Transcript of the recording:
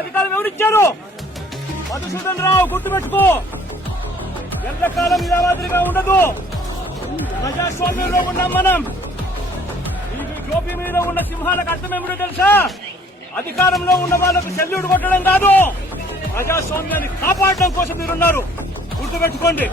అధికారం ఎవరిచ్చారు? మధుసూదన్ రావు గుర్తుపెట్టుకో, ఎల్లకాలం ఇలా మాదిరిగా ఉండదు. ప్రజాస్వామ్యంలో ఉన్నాం మనం. ఈ టోపీ మీద ఉన్న సింహాలకు అర్థం ఏమిటో తెలుసా? అధికారంలో ఉన్న వాళ్ళకు సెల్యూట్ కొట్టడం కాదు, ప్రజాస్వామ్యాన్ని కాపాడడం కోసం మీరున్నారు. గుర్తుపెట్టుకోండి.